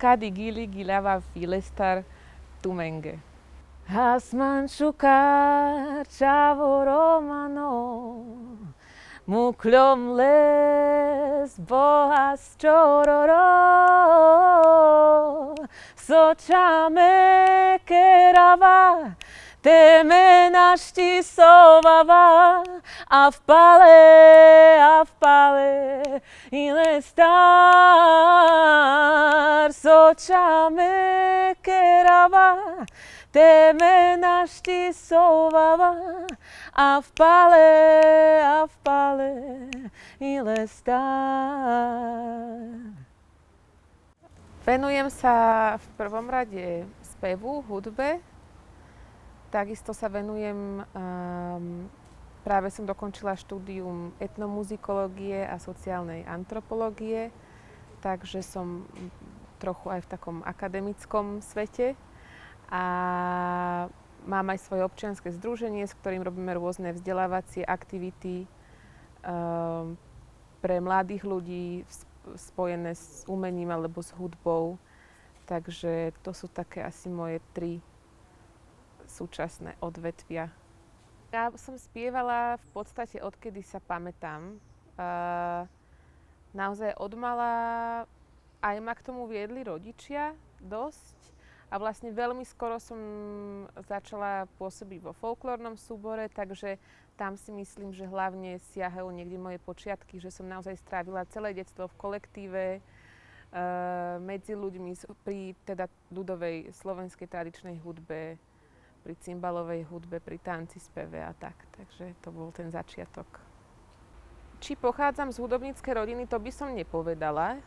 Kadi gili gilava filestar tumenge. Hasman shukar chavo romano, muklom les bohas chororo, sochame kerava, teme našti sovava, a v pale, ile star, sochame kerava, teme našti sovava, a v pale, ile star. Venujem sa v prvom rade spevu, hudbe. Takisto sa venujem, práve som dokončila štúdium etnomuzikológie a sociálnej antropológie, takže som trochu aj v takom akademickom svete. A mám aj svoje občianske združenie, s ktorým robíme rôzne vzdelávacie aktivity pre mladých ľudí spojené s umením alebo s hudbou. Takže to sú také asi moje 3 súčasné odvetvia. Ja som spievala v podstate odkedy sa pamätám. Naozaj odmala aj ma k tomu viedli rodičia dosť. A vlastne veľmi skoro som začala pôsobiť vo folklórnom súbore, takže tam si myslím, že hlavne siahajú niekde moje počiatky, že som naozaj strávila celé detstvo v kolektíve, medzi ľuďmi pri teda ľudovej slovenskej tradičnej hudbe, pri cymbalovej hudbe, pri tanci, speve a tak. Takže to bol ten začiatok. Či pochádzam z hudobníckej rodiny, to by som nepovedala.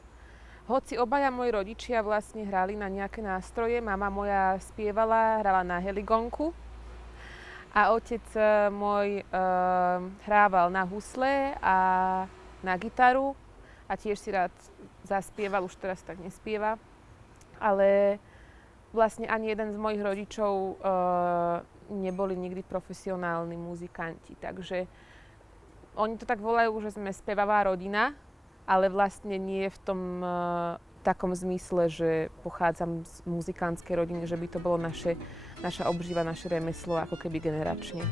Hoci obaja moji rodičia vlastne hrali na nejaké nástroje, mama moja spievala, hrala na heligonku a otec môj hrával na husle a na gitaru a tiež si rád zaspieval, už teraz tak nespieva. Ale vlastne ani jeden z mojich rodičov neboli nikdy profesionálni muzikanti, takže oni to tak volajú, že sme spevavá rodina, ale vlastne nie v tom takom zmysle, že pochádzam z muzikantskej rodiny, že by to bolo naša obživa, naše remeslo, ako keby generačne.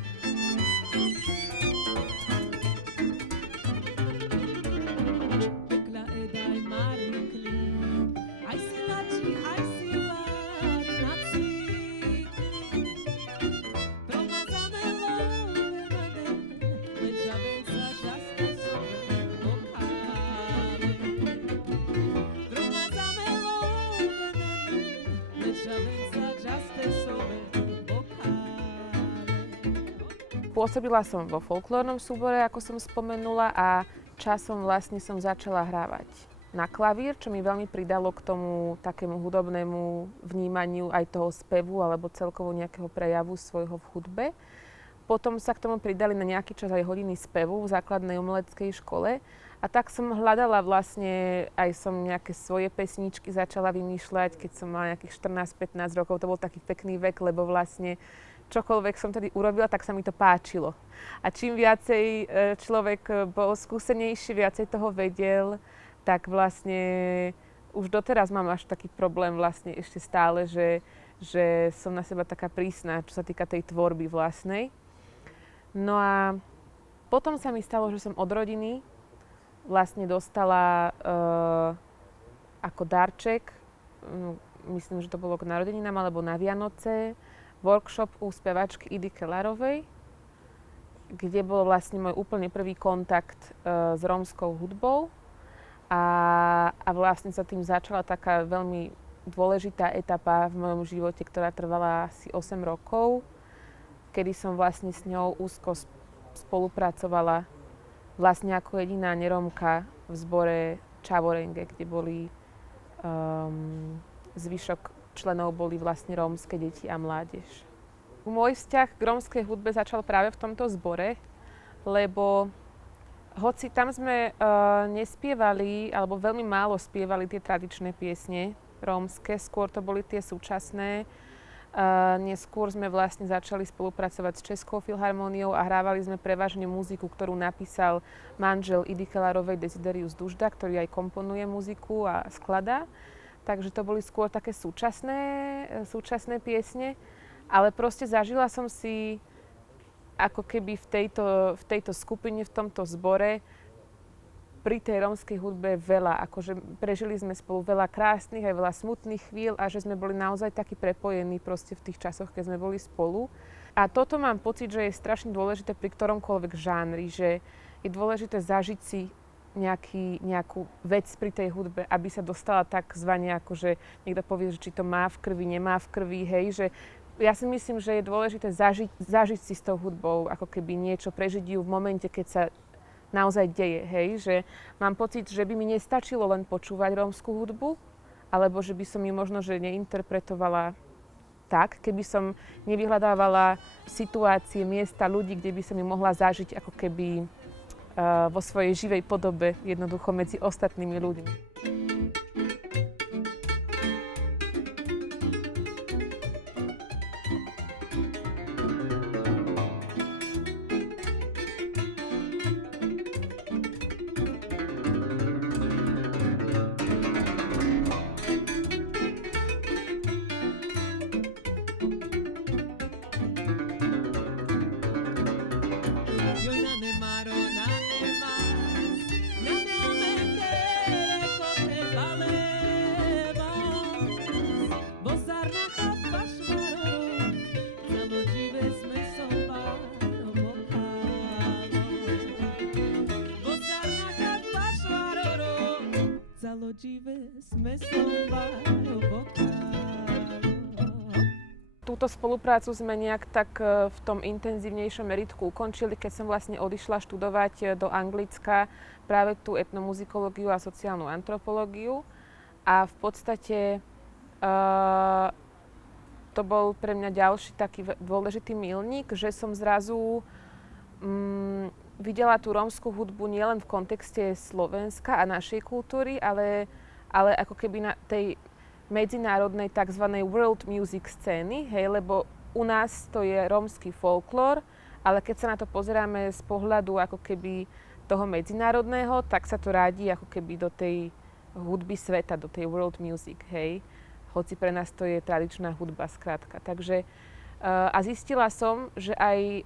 Pôsobila som vo folklórnom súbore, ako som spomenula, a časom vlastne som začala hrávať na klavír, čo mi veľmi pridalo k tomu takému hudobnému vnímaniu aj toho spevu alebo celkovo nejakého prejavu svojho v hudbe. Potom sa k tomu pridali na nejaký čas aj hodiny spevu v základnej umeleckej škole a tak som hľadala vlastne, aj som nejaké svoje pesničky začala vymýšľať, keď som mala nejakých 14-15 rokov, to bol taký pekný vek, lebo vlastne čokoľvek som tedy urobila, tak sa mi to páčilo. A čím viacej človek bol skúsenejší, viacej toho vedel, tak vlastne už doteraz mám až taký problém vlastne ešte stále, že som na seba taká prísna, čo sa týka tej tvorby vlastnej. No a potom sa mi stalo, že som od rodiny vlastne dostala ako darček, myslím, že to bolo k narodeninám alebo na Vianoce, workshop u spevačky Idy Kellarovej, kde bol vlastne môj úplne prvý kontakt s rómskou hudbou a vlastne sa tým začala taká veľmi dôležitá etapa v mojom živote, ktorá trvala asi 8 rokov, kedy som vlastne s ňou úzko spolupracovala vlastne ako jediná nerómka v zbore Čavorenge, kde boli zvyšok členov boli vlastne rómske deti a mládež. Môj vzťah k rómskej hudbe začal práve v tomto zbore, lebo hoci tam sme nespievali, alebo veľmi málo spievali tie tradičné piesne rómske, skôr to boli tie súčasné. Neskôr sme vlastne začali spolupracovať s Českou filharmóniou a hrávali sme prevažne muziku, ktorú napísal manžel Idy Kellarovej Desiderius Dužda, ktorý aj komponuje muziku a skladá. takže to boli skôr také súčasné piesne, ale proste zažila som si ako keby v tejto skupine, v tomto zbore pri tej rómskej hudbe veľa, akože prežili sme spolu veľa krásnych aj veľa smutných chvíľ a že sme boli naozaj takí prepojení proste v tých časoch, keď sme boli spolu. A toto mám pocit, že je strašne dôležité pri ktoromkoľvek žánri, že je dôležité zažiť si nejakú vec pri tej hudbe, aby sa dostala takzvané, akože niekto povie, že či to má v krvi, nemá v krvi, hej, že ja si myslím, že je dôležité zažiť si s tou hudbou, ako keby niečo, prežiť ju v momente, keď sa naozaj deje, hej, že mám pocit, že by mi nestačilo len počúvať rómskú hudbu, alebo že by som ju možno, že neinterpretovala tak, keby som nevyhľadávala situácie, miesta, ľudí, kde by som ju mohla zažiť ako keby vo svojej živej podobe, jednoducho medzi ostatnými ľuďmi. Túto spoluprácu sme nejak tak v tom intenzívnejšom meritku ukončili, keď som vlastne odišla študovať do Anglicka práve tú etnomuzikológiu a sociálnu antropológiu. A v podstate to bol pre mňa ďalší taký dôležitý milník, že som zrazu videla tú rómsku hudbu nielen v kontexte Slovenska a našej kultúry, ale ako keby na tej medzinárodnej tzv. World music scény, hej, lebo u nás to je rómsky folklór, ale keď sa na to pozeráme z pohľadu ako keby toho medzinárodného, tak sa to radí ako keby do tej hudby sveta, do tej world music, hej. Hoci pre nás to je tradičná hudba skrátka. Takže a zistila som, že aj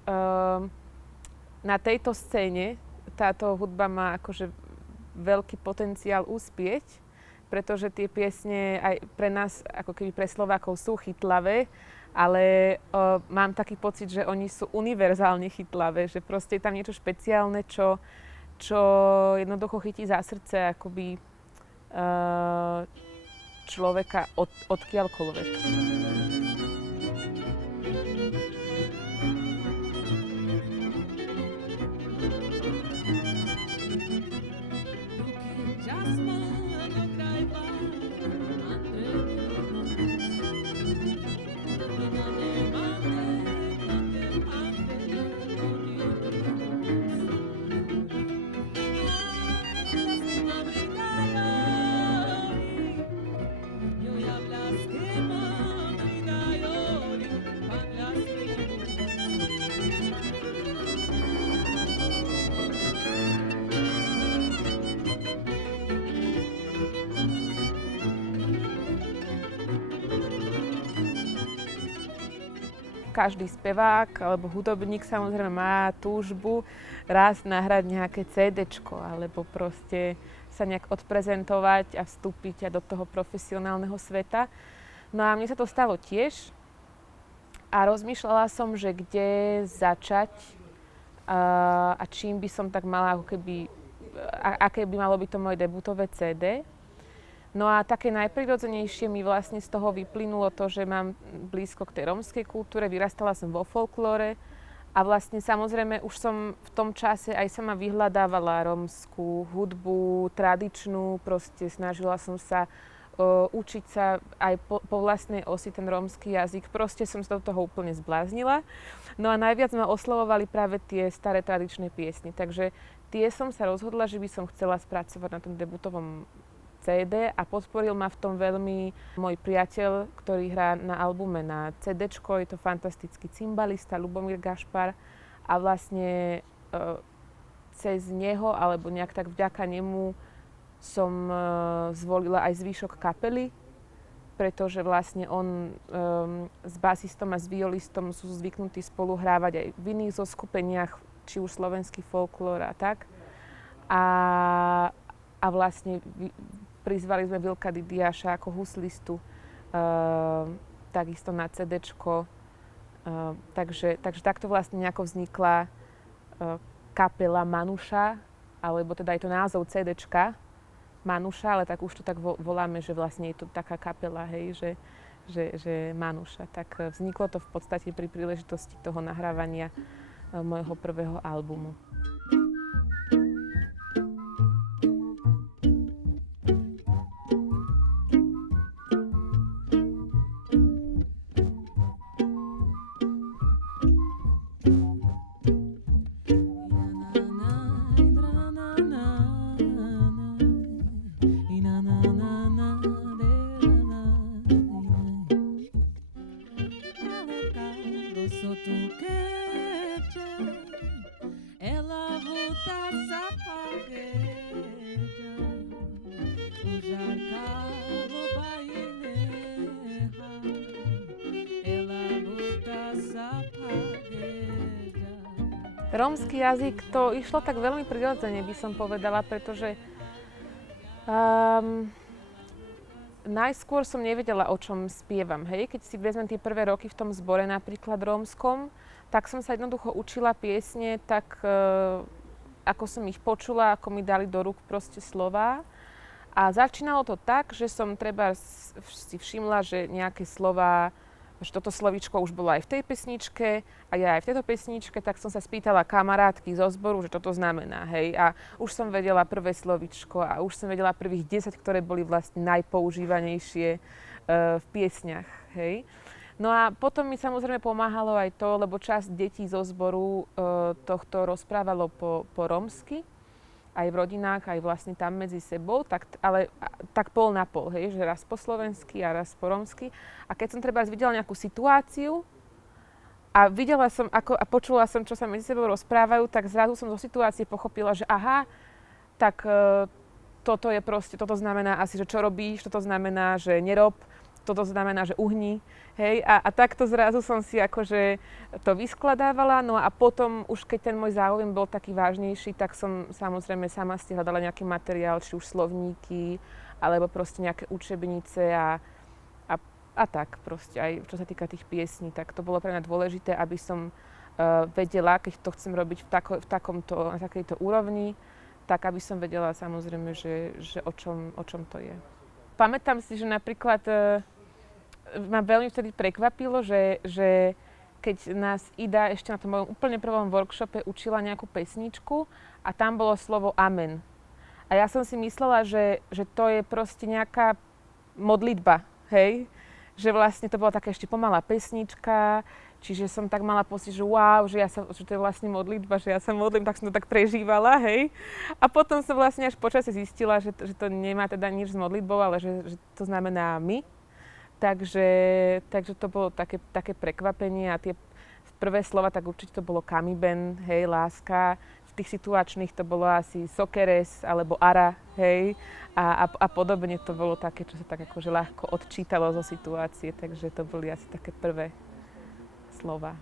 na tejto scéne táto hudba má akože veľký potenciál uspieť, pretože tie piesne aj pre nás, ako keby pre Slovákov, sú chytlavé, ale mám taký pocit, že oni sú univerzálne chytlavé, že proste je tam niečo špeciálne, čo jednoducho chytí za srdce akoby človeka odkiaľkoľvek. Každý spevák alebo hudobník samozrejme má túžbu raz nahrať nejaké CDčko alebo proste sa nejak odprezentovať a vstúpiť do toho profesionálneho sveta. No a mne sa to stalo tiež a rozmýšľala som, že kde začať a čím by som tak mala ako keby, aké by malo byť to moje debutové CD. No a také najprirodzenejšie mi vlastne z toho vyplynulo to, že mám blízko k tej rómskej kultúre, vyrastala som vo folklóre a vlastne samozrejme už som v tom čase aj sama vyhľadávala rómskú hudbu, tradičnú, proste snažila som sa učiť sa aj po vlastnej osi ten rómsky jazyk, proste som sa do toho úplne zbláznila. No a najviac ma oslovovali práve tie staré tradičné piesne, takže tie som sa rozhodla, že by som chcela spracovať na tom debutovom CD a podporil ma v tom veľmi môj priateľ, ktorý hrá na albume na CDčko. Je to fantastický cymbalista Ľubomír Gašpar a vlastne cez neho, alebo nejak tak vďaka nemu som zvolila aj zvyšok kapely, pretože vlastne on s basistom a s violistom sú zvyknutí spolu hrávať aj v iných zoskupeniach, či už slovenský folklór a tak. A vlastne prizvali sme Vilka Didiáša ako huslistu, takisto na CDčko. Takže takto vlastne nejako vznikla kapela Manuša, alebo teda je to názov CDčka, Manuša, ale tak už to tak voláme, že vlastne je to taká kapela, hej, že Manuša. Tak vzniklo to v podstate pri príležitosti toho nahrávania môjho prvého albumu. Rómsky jazyk, to išlo tak veľmi prirodzene, by som povedala, pretože najskôr som nevedela, o čom spievam. Hej? Keď si vezmem tie prvé roky v tom zbore, napríklad rómskom, tak som sa jednoducho učila piesne tak, ako som ich počula, ako mi dali do rúk proste slová. A začínalo to tak, že som treba si všimla, že nejaké slová, že toto slovíčko už bolo aj v tej pesničke a ja aj v tejto pesničke, tak som sa spýtala kamarátky zo zboru, že čo to znamená, hej. A už som vedela prvé slovíčko a už som vedela prvých 10, ktoré boli vlastne najpoužívanejšie v piesňach, hej. No a potom mi samozrejme pomáhalo aj to, lebo časť detí zo zboru tohto rozprávalo po rómsky, aj v rodinách, aj vlastne tam medzi sebou, ale tak pol na pol, hej, že raz po slovensky a raz po rómsky. A keď som treba videla nejakú situáciu a videla som a počula som, čo sa medzi sebou rozprávajú, tak zrazu som zo situácie pochopila, že aha, tak toto je proste, toto znamená asi, že čo robíš, toto znamená, že nerob, toto znamená, že uhni, hej, a takto zrazu som si akože to vyskladávala, no a potom už keď ten môj záujem bol taký vážnejší, tak som samozrejme sama si hľadala nejaký materiál, či už slovníky, alebo proste nejaké učebnice a tak proste, aj čo sa týka tých piesní, tak to bolo pre mňa dôležité, aby som vedela, keď to chcem robiť na takejto úrovni, tak aby som vedela samozrejme, že o čom to je. Pamätám si, že napríklad ma veľmi vtedy prekvapilo, že keď nás Ida ešte na tom mojom úplne prvom workshope učila nejakú pesničku a tam bolo slovo amen. A ja som si myslela, že to je proste nejaká modlitba, hej? Že vlastne to bola taká ešte pomalá pesnička, čiže som tak mala pocit, že wow, že to je vlastne modlitba, že ja sa modlím, tak som to tak prežívala, hej. A potom som vlastne až počasie zistila, že to nemá teda nič s modlitbou, ale že to znamená my. Takže to bolo také prekvapenie a tie prvé slova, tak určite to bolo kamiben, hej, láska. V tých situačných to bolo asi sokeres alebo ara, hej. A podobne to bolo také, čo sa tak akože ľahko odčítalo zo situácie, takže to boli asi také prvé slova.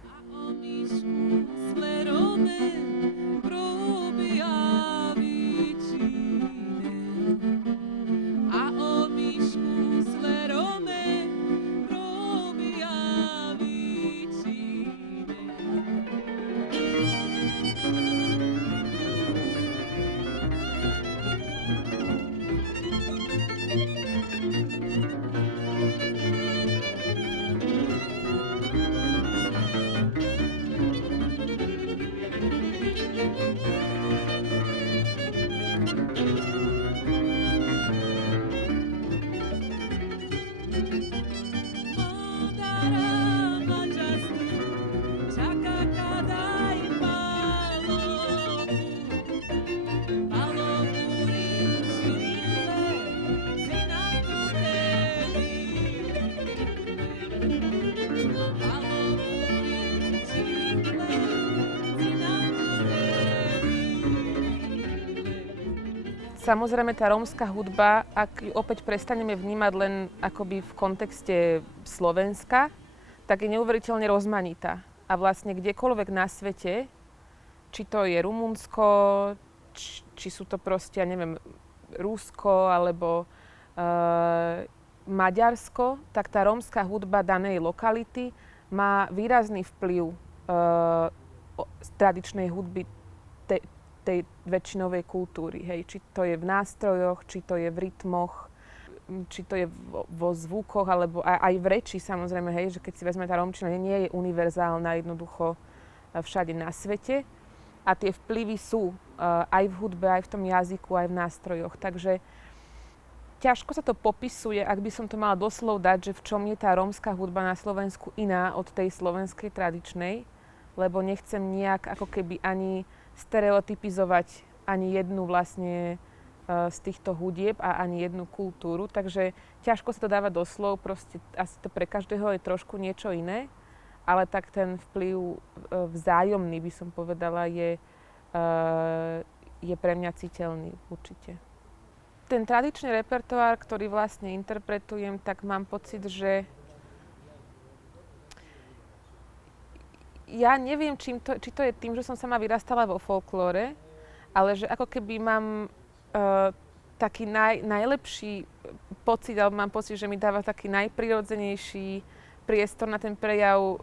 Samozrejme, tá rómska hudba, ak ju opäť prestaneme vnímať len akoby v kontexte Slovenska, tak je neuveriteľne rozmanitá. A vlastne kdekoľvek na svete, či to je Rumunsko, či sú to proste, ja neviem, Rusko alebo Maďarsko, tak tá rómska hudba danej lokality má výrazný vplyv z tradičnej hudby tej väčšinovej kultúry. Hej. Či to je v nástrojoch, či to je v rytmoch, či to je vo zvukoch, alebo aj v reči samozrejme, hej, že keď si vezme tá rómčina, nie je univerzálna jednoducho všade na svete. A tie vplyvy sú aj v hudbe, aj v tom jazyku, aj v nástrojoch. Takže ťažko sa to popisuje, ak by som to mala doslov dať, že v čom je tá rómska hudba na Slovensku iná od tej slovenskej tradičnej, lebo nechcem nejak ako keby ani stereotypizovať ani jednu vlastne z týchto hudieb a ani jednu kultúru. Takže ťažko sa to dáva doslov, proste asi to pre každého je trošku niečo iné, ale tak ten vplyv vzájomný, by som povedala, je pre mňa citeľný určite. Ten tradičný repertoár, ktorý vlastne interpretujem, tak mám pocit, že ja neviem, či to je tým, že som sama vyrastala vo folklóre, ale že ako keby mám taký najlepší pocit, alebo mám pocit, že mi dáva taký najprirodzenejší priestor na ten prejav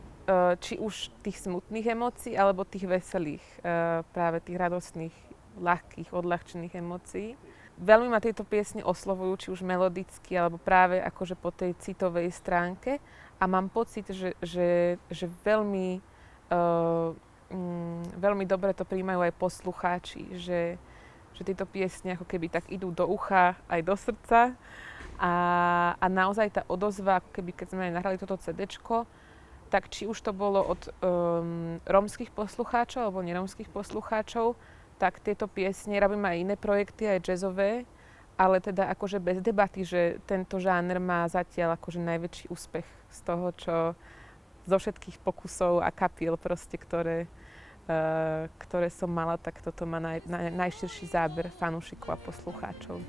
či už tých smutných emócií, alebo tých veselých, práve tých radostných, ľahkých, odľahčených emócií. Veľmi ma tieto piesne oslovujú, či už melodicky, alebo práve akože po tej citovej stránke. A mám pocit, že veľmi veľmi dobre to prijímajú aj poslucháči, že tieto piesne ako keby tak idú do ucha aj do srdca a naozaj tá odozva, ako keby keď sme nahrali toto CDčko, tak či už to bolo od rómskych poslucháčov alebo nerómskych poslucháčov, tak tieto piesne, robím aj iné projekty, aj jazzové, ale teda akože bez debaty, že tento žáner má zatiaľ akože najväčší úspech z toho, čo zo všetkých pokusov a kapiel proste, ktoré som mala, tak toto má najširší záber fanúšikov a poslucháčov.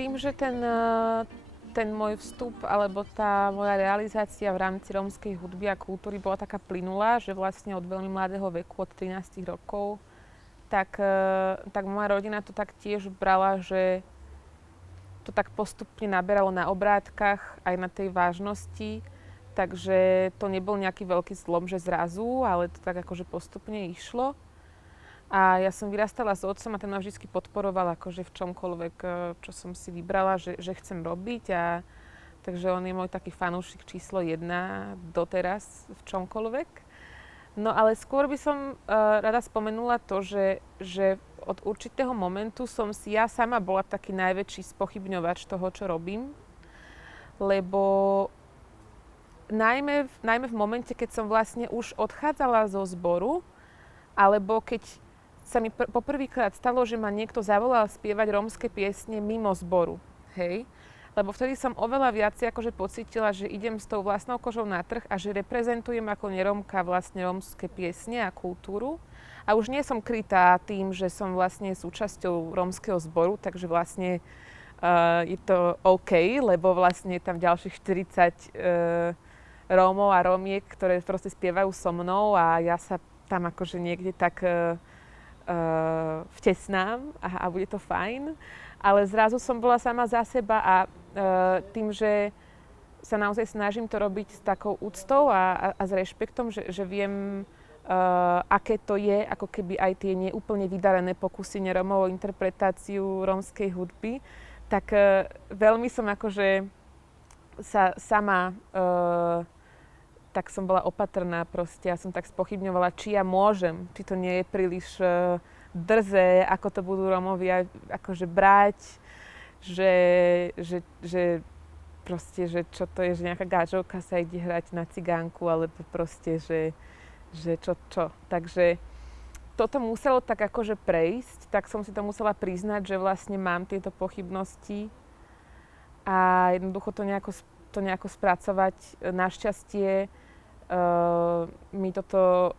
Tým, že ten môj vstup alebo tá moja realizácia v rámci rómskej hudby a kultúry bola taká plynulá, že vlastne od veľmi mladého veku, od 13 rokov, tak moja rodina to tak tiež brala, že to tak postupne naberalo na obrátkach, aj na tej vážnosti. Takže to nebol nejaký veľký zlom, že zrazu, ale to tak akože postupne išlo. A ja som vyrastala s otcom a ten ma vždy podporoval akože v čomkoľvek, čo som si vybrala, že chcem robiť. Takže on je môj taký fanúšik číslo 1 doteraz v čomkoľvek. No ale skôr by som rada spomenula to, že od určitého momentu som si ja sama bola taký najväčší spochybňovač toho, čo robím. Lebo najmä v momente, keď som vlastne už odchádzala zo zboru, alebo keď sa mi poprvýkrát stalo, že ma niekto zavolal spievať rómske piesne mimo zboru, hej. Lebo vtedy som oveľa viacej akože pocítila, že idem s tou vlastnou kožou na trh a že reprezentujem ako nerómka vlastne rómske piesne a kultúru. A už nie som krytá tým, že som vlastne súčasťou rómskeho zboru, takže vlastne je to OK, lebo vlastne je tam ďalších 40 Rómov a Rómiek, ktoré proste spievajú so mnou a ja sa tam akože niekde tak vtesnám a bude to fajn. Ale zrazu som bola sama za seba a tým, že sa naozaj snažím to robiť s takou úctou a s rešpektom, že viem, aké to je, ako keby aj tie neúplne vydarené pokusy nerómov o interpretáciu rómskej hudby, tak veľmi som akože sa sama tak som bola opatrná proste. Ja som tak spochybňovala, či ja môžem, či to nie je príliš drze, ako to budú Rómovia akože brať, že proste, že čo to je, že nejaká gáčovka sa ide hrať na cigánku, alebo proste, že čo. Takže toto muselo tak akože prejsť, tak som si to musela priznať, že vlastne mám tieto pochybnosti a jednoducho to nejako spracovať. Našťastie mi toto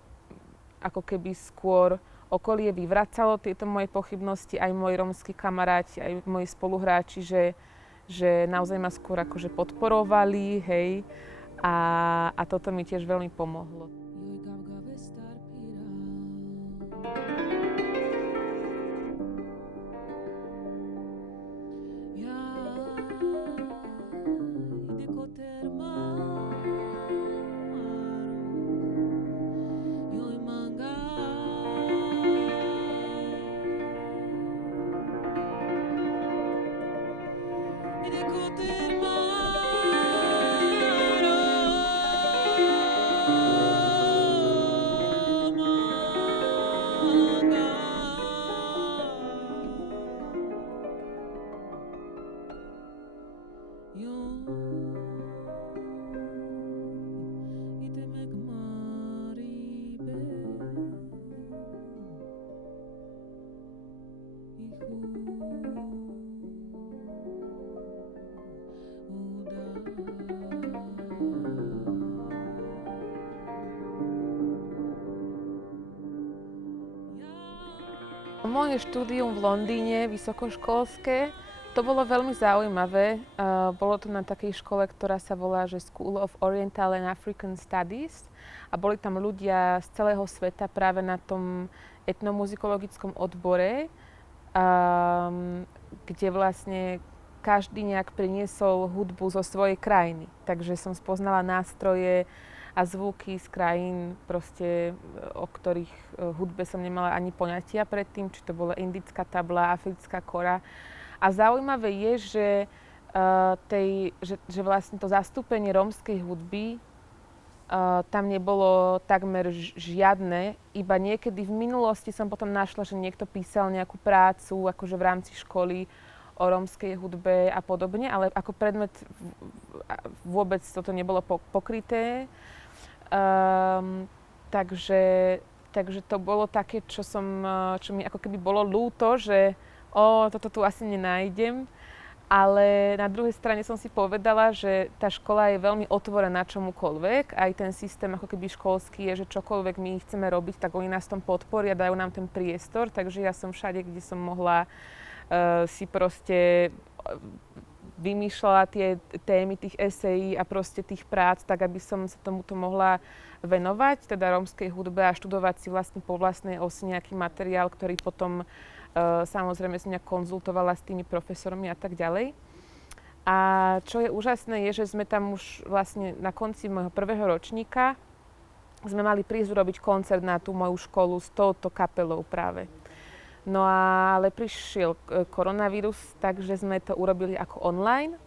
ako keby skôr okolie vyvracalo tieto moje pochybnosti, aj moji rómski kamaráti, aj moji spoluhráči, že naozaj ma skôr akože podporovali, hej, a toto mi tiež veľmi pomohlo. Moje štúdium v Londýne, vysokoškolské, to bolo veľmi zaujímavé. Bolo to na takej škole, ktorá sa volá že School of Oriental and African Studies a boli tam ľudia z celého sveta práve na tom etnomuzikologickom odbore, kde vlastne každý nejak priniesol hudbu zo svojej krajiny. Takže som spoznala nástroje a zvuky z krajín, proste, o ktorých hudbe som nemala ani poňatia predtým, či to bola indická tabla, africká kora. A zaujímavé je, že vlastne to zastúpenie rómskej hudby tam nebolo takmer žiadne, iba niekedy v minulosti som potom našla, že niekto písal nejakú prácu akože v rámci školy o rómskej hudbe a podobne, ale ako predmet vôbec toto nebolo pokryté. Takže to bolo také, čo mi ako keby bolo ľúto, že toto tu asi nenájdem. Ale na druhej strane som si povedala, že tá škola je veľmi otvorená čomukoľvek. Aj ten systém ako keby školský je, že čokoľvek my chceme robiť, tak oni nás v tom podporia, dajú nám ten priestor. Takže ja som všade, kde som mohla, si proste vymýšľala tie témy tých esejí a proste tých prác, tak aby som sa tomuto mohla venovať, teda rómskej hudbe a študovať si vlastne po vlastnej osi nejaký materiál, ktorý potom samozrejme som nejak konzultovala s tými profesormi a tak ďalej. A čo je úžasné, je, že sme tam už vlastne na konci môjho prvého ročníka sme mali prísť urobiť koncert na tú moju školu s touto kapelou práve. No ale prišiel koronavírus, takže sme to urobili ako online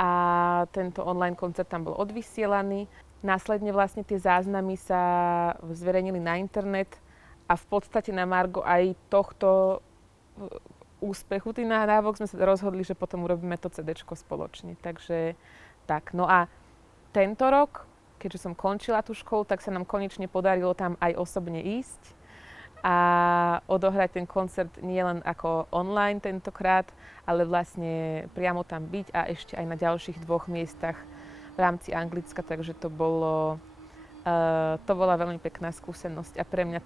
a tento online koncert tam bol odvysielaný. Následne vlastne tie záznamy sa zverejnili na internet a v podstate na margo aj tohto úspechu tých nahrávok sme sa rozhodli, že potom urobíme to CDčko spoločne. Takže tak. No a tento rok, keďže som končila tú školu, tak sa nám konečne podarilo tam aj osobne ísť a odohrať ten koncert nielen ako online tentokrát, ale vlastne priamo tam byť a ešte aj na ďalších 2 miestach v rámci Anglicka, takže to bola veľmi pekná skúsenosť a pre mňa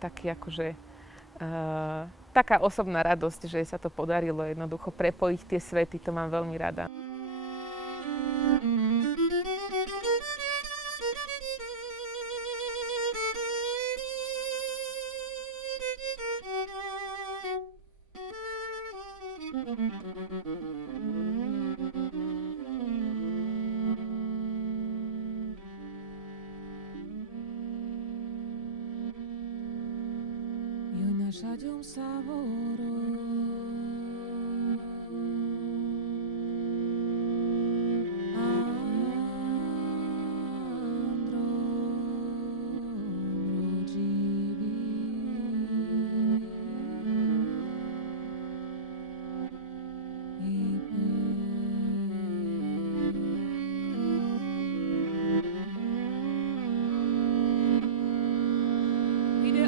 taká osobná radosť, že sa to podarilo jednoducho prepojiť tie svety, to mám veľmi rada. Sadyom saboro andro jivi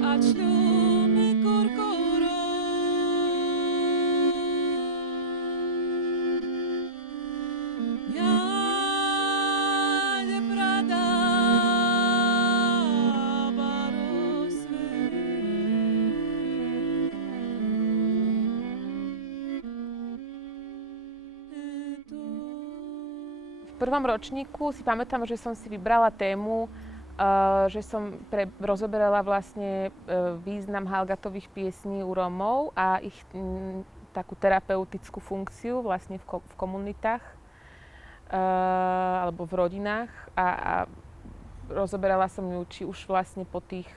aclumi corcoro. Ja de prada barosve. V prvom ročníku si pamätám, že som si vybrala tému, že som rozoberala vlastne význam Halgatových piesní u Rómov a ich takú terapeutickú funkciu vlastne v komunitách alebo v rodinách a rozoberala som ju či už vlastne po tých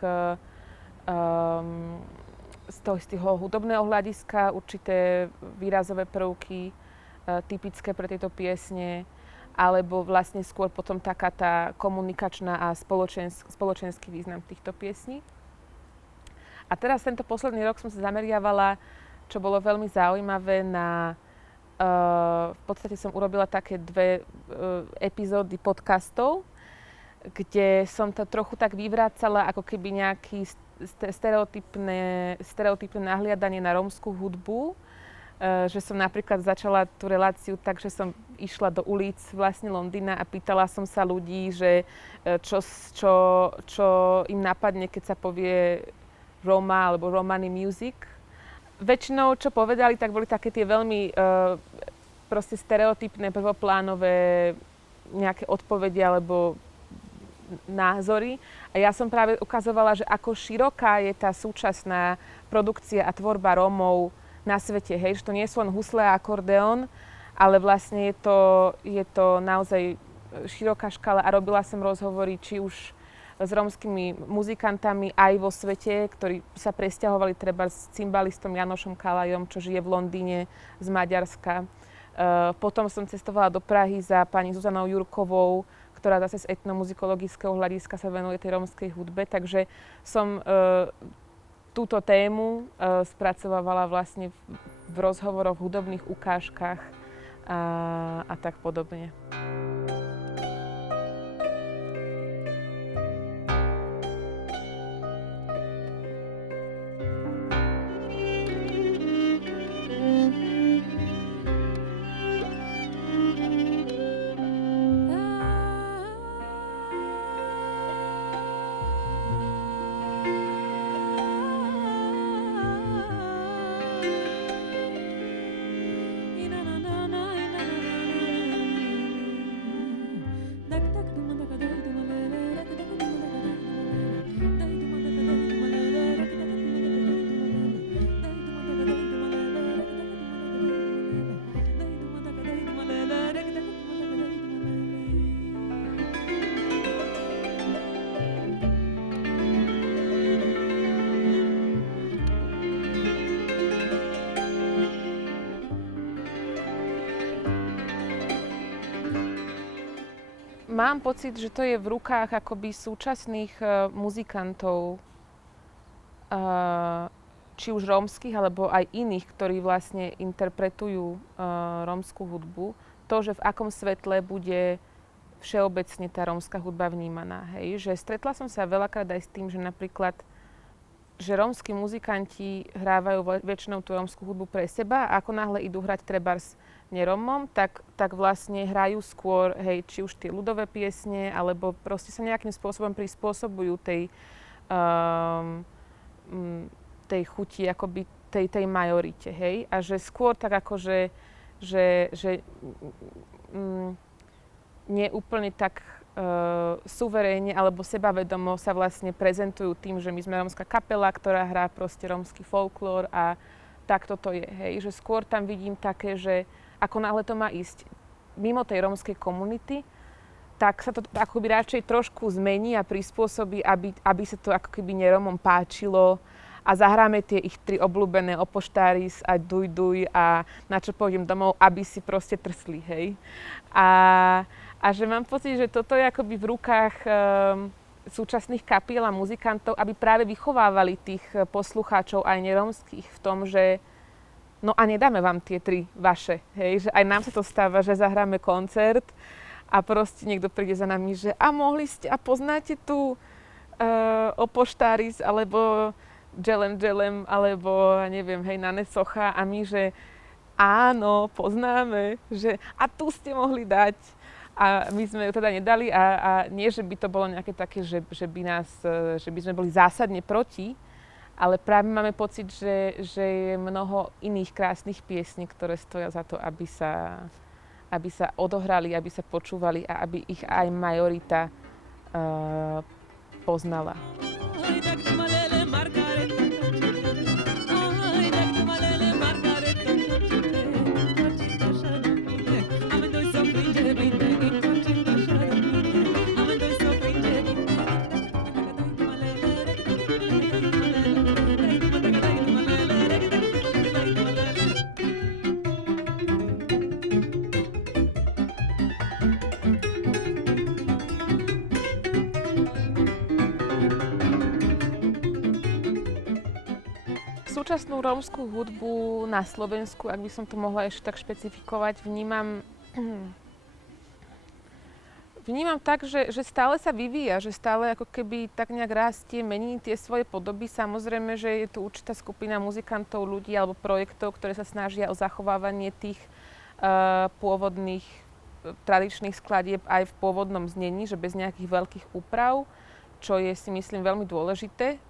z toho hudobného hľadiska určité výrazové prvky typické pre tieto piesne, alebo vlastne skôr potom taká tá komunikačná a spoločenský význam týchto piesní. A teraz tento posledný rok som sa zameriavala, čo bolo veľmi zaujímavé, na v podstate som urobila také 2 epizódy podcastov, kde som to trochu tak vyvracala, ako keby nejaký stereotypné nahliadanie na rómsku hudbu. Že som napríklad začala tú reláciu tak, že som išla do ulic vlastne Londýna a pýtala som sa ľudí, že čo im napadne, keď sa povie Roma alebo Romani music. Väčšinou, čo povedali, tak boli také tie veľmi proste stereotypné, prvoplánové nejaké odpovede alebo názory. A ja som práve ukazovala, že ako široká je tá súčasná produkcia a tvorba Rómov na svete, hej, že to nie sú len husle a akordeón, ale vlastne je to naozaj široká škála a robila som rozhovory či už s rómskymi muzikantami aj vo svete, ktorí sa presťahovali treba s cymbalistom Janošom Kalajom, čo žije v Londýne z Maďarska. Potom som cestovala do Prahy za pani Zuzanou Jurkovou, ktorá zase z etnomuzikologického hľadiska sa venuje tej rómskej hudbe, takže som túto tému spracovávala vlastne v rozhovoroch, v hudobných ukážkach a tak podobne. Mám pocit, že to je v rukách akoby súčasných muzikantov, či už rómskych, alebo aj iných, ktorí vlastne interpretujú rómsku hudbu. To, že v akom svetle bude všeobecne tá rómska hudba vnímaná. Hej? Že stretla som sa veľakrát aj s tým, že napríklad že rómski muzikanti hrávajú väčšinou tú rómsku hudbu pre seba a ako náhle idú hrať trebárs nerómom, tak vlastne hrajú skôr, hej, či už tie ľudové piesne, alebo proste sa nejakým spôsobom prispôsobujú tej chuti, akoby tej majorite, hej. A že skôr tak akože, nie úplne tak suverénne alebo sebavedomo sa vlastne prezentujú tým, že my sme rómska kapela, ktorá hrá proste rómsky folklór a tak toto je, hej. Že skôr tam vidím také, že ako náhle to má ísť mimo tej rómskej komunity, tak sa to akoby radšej trošku zmení a prispôsobí, aby sa to ako keby nerómom páčilo a zahráme tie ich 3 obľúbené Opoštáris a Duj Duj a Na čo pôjdem domov, aby si proste trsli, hej. A že mám pocit, že toto je akoby v rukách súčasných kapiel a muzikantov, aby práve vychovávali tých poslucháčov aj nerómskych v tom, že no a nedáme vám tie 3 vaše, hej, že aj nám sa to stáva, že zahráme koncert a proste niekto príde za nami, že a mohli ste, a poznáte tú Opoštáris, alebo Dželem, alebo neviem, hej, Nane Socha a my, že áno, poznáme, že a tu ste mohli dať. A my sme ju teda nedali a nie, že by to bolo nejaké také, že by sme boli zásadne proti, ale práve máme pocit, že je mnoho iných krásnych piesní, ktoré stoja za to, aby sa odohrali, aby sa počúvali a aby ich aj majorita poznala. Súčasnú rómskú hudbu na Slovensku, ak by som to mohla ešte tak špecifikovať, vnímam tak, že stále sa vyvíja, že stále ako keby tak nejak rastie, mení tie svoje podoby. Samozrejme, že je tu určitá skupina muzikantov, ľudí alebo projektov, ktoré sa snažia o zachovávanie tých pôvodných tradičných skladieb aj v pôvodnom znení, že bez nejakých veľkých úprav, čo je si myslím veľmi dôležité.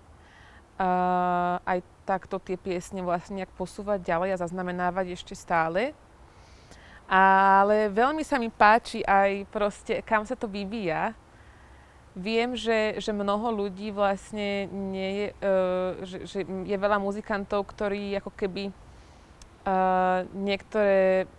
Aj takto tie piesne vlastne nejak posúvať ďalej a zaznamenávať ešte stále. Ale veľmi sa mi páči aj proste, kam sa to vyvíja. Viem, že mnoho ľudí vlastne nie je, že je veľa muzikantov, ktorí ako keby niektoré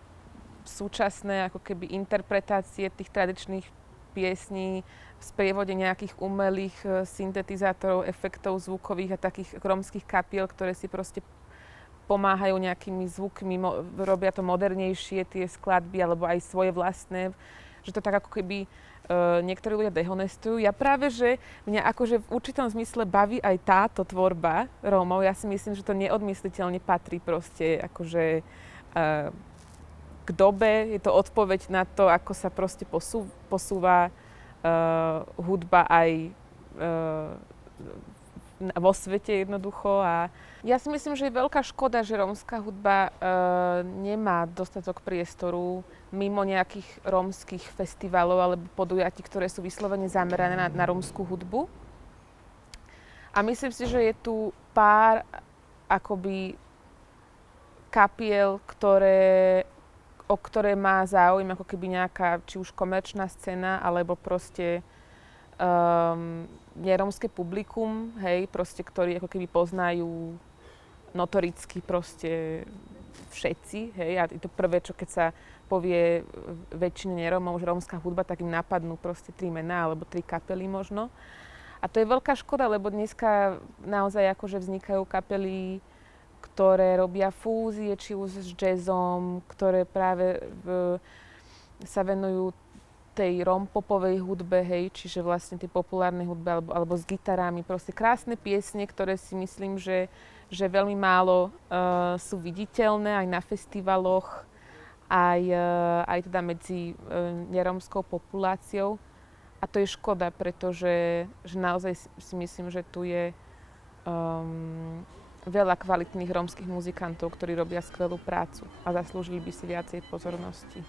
súčasné ako keby interpretácie tých tradičných piesní v sprievode nejakých umelých syntetizátorov, efektov zvukových a takých rómskych kapiel, ktoré si proste pomáhajú nejakými zvukmi, robia to modernejšie tie skladby alebo aj svoje vlastné, že to tak ako keby niektorí ľudia dehonestujú. Ja práve, že mňa akože v určitom zmysle baví aj táto tvorba Rómov. Ja si myslím, že to neodmysliteľne patrí proste akože k dobe. Je to odpoveď na to, ako sa proste posúva hudba aj vo svete jednoducho. A ja si myslím, že je veľká škoda, že rómska hudba nemá dostatok priestoru mimo nejakých rómskych festivalov alebo podujatí, ktoré sú vyslovene zamerané na rómskú hudbu. A myslím si, že je tu pár akoby kapiel, o ktoré má záujem ako keby nejaká, či už komerčná scéna, alebo proste nerómske publikum, hej, proste, ktorí ako keby poznajú notoricky proste všetci, hej, a je to prvé, čo keď sa povie väčšine nerómov, že rómska hudba, tak im napadnú proste 3 mená, alebo 3 kapely možno. A to je veľká škoda, lebo dneska naozaj akože vznikajú kapely, ktoré robia fúzie, či už s jazzom, ktoré práve sa venujú tej rompopovej hudbe, hej, čiže vlastne tej populárnej hudbe alebo s gitarami. Proste krásne piesne, ktoré si myslím, že veľmi málo sú viditeľné aj na festivaloch, aj teda medzi nerómskou populáciou. A to je škoda, pretože že naozaj si myslím, že tu je veľa kvalitných rómskych muzikantov, ktorí robia skvelú prácu a zaslúžili by si viacej pozornosti.